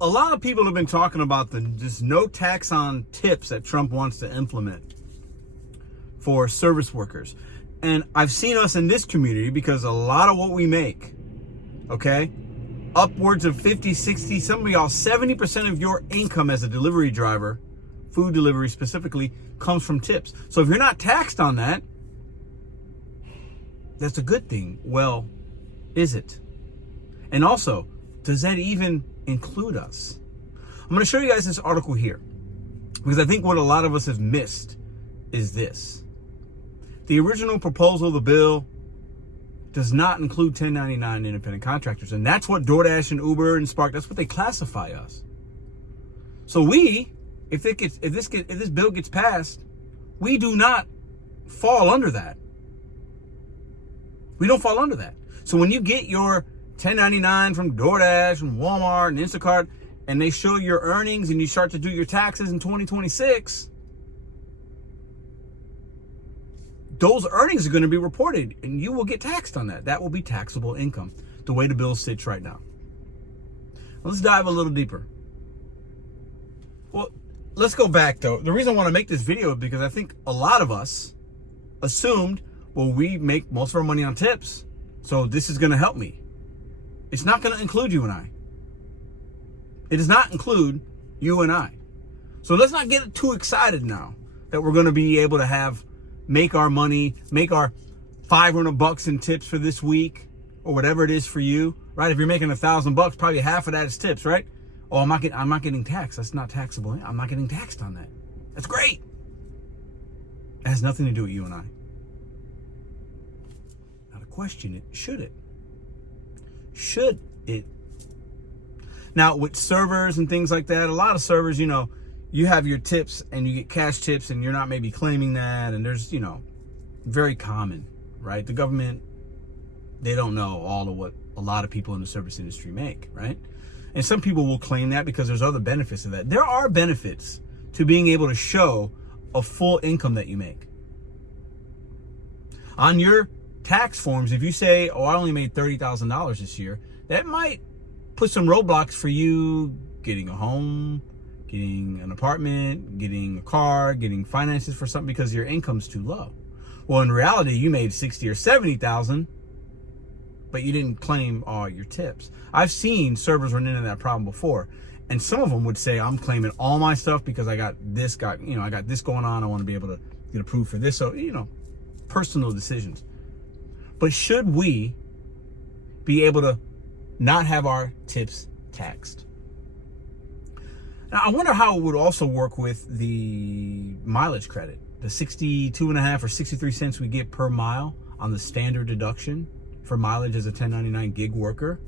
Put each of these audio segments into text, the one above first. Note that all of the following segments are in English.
a lot of people have been talking about this no tax on tips that Trump wants to implement for service workers. And I've seen us in this community, because a lot of what we make, okay, upwards of 50, 60, some of y'all, 70% of your income as a delivery driver, food delivery specifically, comes from tips. So if you're not taxed on that, that's a good thing. Well, is it? And also, does that even include us? I'm going to show you guys this article here, because I think what a lot of us have missed is this. The original proposal of the bill does not include 1099 independent contractors. And that's what DoorDash and Uber and Spark, that's what they classify us. So we, if this bill gets passed, we do not fall under that. We don't fall under that. So when you get your 1099 from DoorDash and Walmart and Instacart, and they show your earnings and you start to do your taxes in 2026, those earnings are going to be reported and you will get taxed on that. That will be taxable income, the way the bill sits right now. Let's dive a little deeper. Well, let's go back though. The reason I want to make this video is because I think a lot of us assumed, well, we make most of our money on tips, so this is going to help me. It's not going to include you and I. It does not include you and I. So let's not get too excited now that we're going to be able to make our money, make our $500 in tips for this week, or whatever it is for you, right? If you're making $1,000, probably half of that is tips, right? Oh, I'm not getting taxed. That's not taxable. I'm not getting taxed on that. That's great. It has nothing to do with you and I. Now the question is, should it? Should it? Now with servers and things like that, a lot of servers, you have your tips and you get cash tips and you're not maybe claiming that. And there's, very common, right? The government, they don't know all of what a lot of people in the service industry make, right? And some people will claim that because there's other benefits to that. There are benefits to being able to show a full income that you make. On your tax forms, if you say, oh, I only made $30,000 this year, that might put some roadblocks for you getting a home, getting an apartment, getting a car, getting finances for something because your income's too low. Well, in reality, you made 60 or 70,000, but you didn't claim all your tips. I've seen servers run into that problem before, and some of them would say, I'm claiming all my stuff because I got this going on. I want to be able to get approved for this. So, personal decisions. But should we be able to not have our tips taxed? Now, I wonder how it would also work with the mileage credit, the 62.5 or 63 cents we get per mile on the standard deduction for mileage as a 1099 gig worker,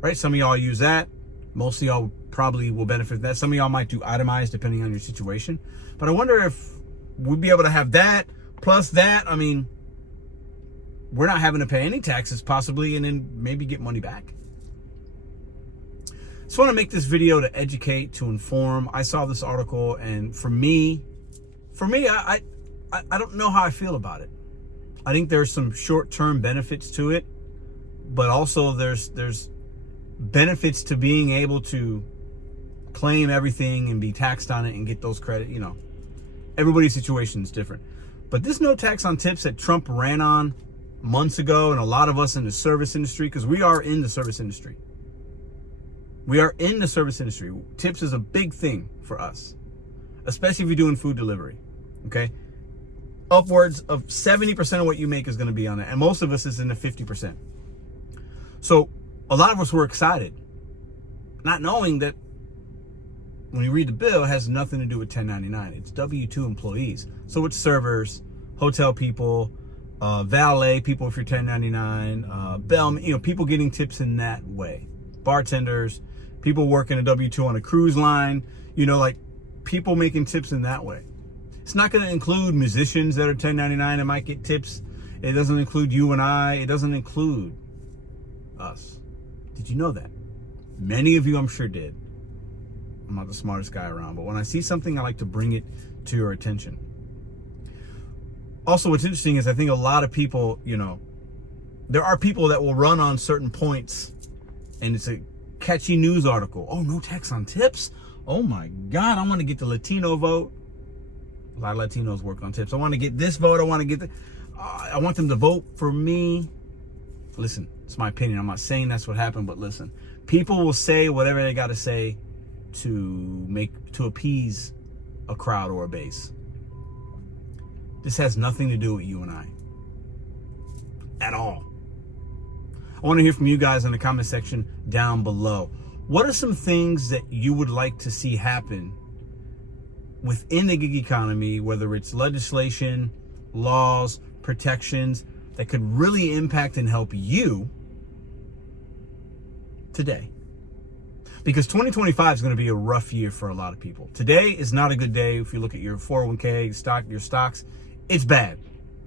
right? Some of y'all use that. Most of y'all probably will benefit from that. Some of y'all might do itemized depending on your situation. But I wonder if we'd be able to have that plus that. I mean, we're not having to pay any taxes possibly, and then maybe get money back. Just want to make this video to educate, to inform. I saw this article, and for me, I don't know how I feel about it. I think there's some short-term benefits to it, but also there's benefits to being able to claim everything and be taxed on it and get those credit. Everybody's situation is different. But this no tax on tips that Trump ran on months ago, and a lot of us in the service industry, because we are in the service industry. We are in the service industry. Tips is a big thing for us, especially if you're doing food delivery, okay? Upwards of 70% of what you make is going to be on it, and most of us is in the 50%. So a lot of us were excited, not knowing that when you read the bill, it has nothing to do with 1099. It's W-2 employees. So it's servers, hotel people, valet people if you're 1099, bellman, people getting tips in that way. Bartenders, people working a W-2 on a cruise line, like people making tips in that way. It's not going to include musicians that are 1099 and might get tips. It doesn't include you and I. It doesn't include us. Did you know that? Many of you, I'm sure, did. I'm not the smartest guy around, but when I see something, I like to bring it to your attention. Also, what's interesting is I think a lot of people, there are people that will run on certain points, and it's a catchy news article. Oh, no tax on tips? Oh my God, I want to get the Latino vote. A lot of Latinos work on tips. I want to get this vote. I want to get I want them to vote for me. Listen, it's my opinion. I'm not saying that's what happened, but listen, people will say whatever they got to say to appease a crowd or a base. This has nothing to do with you and I at all. I want to hear from you guys in the comment section down below. What are some things that you would like to see happen within the gig economy, whether it's legislation, laws, protections that could really impact and help you today? Because 2025 is going to be a rough year for a lot of people. Today is not a good day. If you look at your 401k, your stocks, it's bad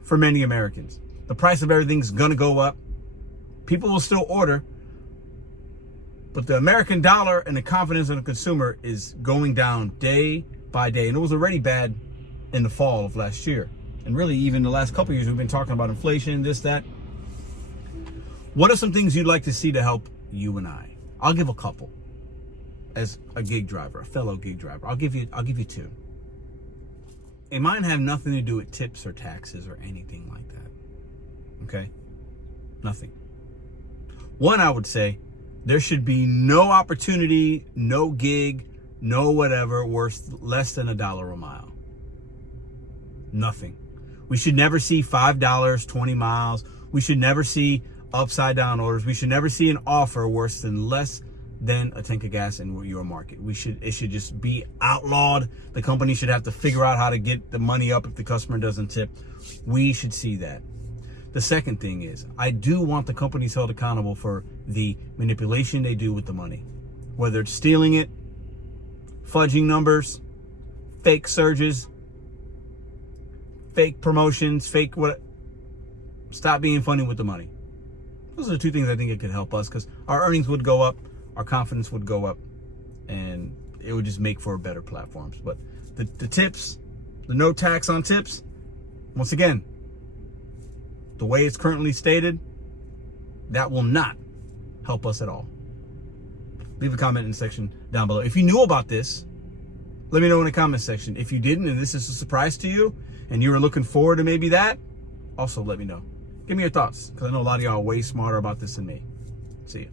for many Americans. The price of everything's going to go up. People will still order, but the American dollar and the confidence of the consumer is going down day by day. And it was already bad in the fall of last year. And really, even the last couple of years, we've been talking about inflation, this, that. What are some things you'd like to see to help you and I? I'll give a couple. As a gig driver, a fellow gig driver, I'll give you two. And mine have nothing to do with tips or taxes or anything like that. Okay? Nothing. One, I would say, there should be no opportunity, no gig, no whatever worth less than $1 a mile. Nothing. We should never see $5, 20 miles. We should never see upside down orders. We should never see an offer worse than less than a tank of gas in your market. It should just be outlawed. The company should have to figure out how to get the money up if the customer doesn't tip. We should see that. The second thing is, I do want the companies held accountable for the manipulation they do with the money. Whether it's stealing it, fudging numbers, fake surges, fake promotions, fake what. Stop being funny with the money. Those are the two things I think it could help us, because our earnings would go up, our confidence would go up, and it would just make for better platforms. But the tips, the no tax on tips, once again, the way it's currently stated, that will not help us at all. Leave a comment in the section down below. If you knew about this, let me know in the comment section. If you didn't, and this is a surprise to you, and you were looking forward to maybe that, also let me know. Give me your thoughts, because I know a lot of y'all are way smarter about this than me. See ya.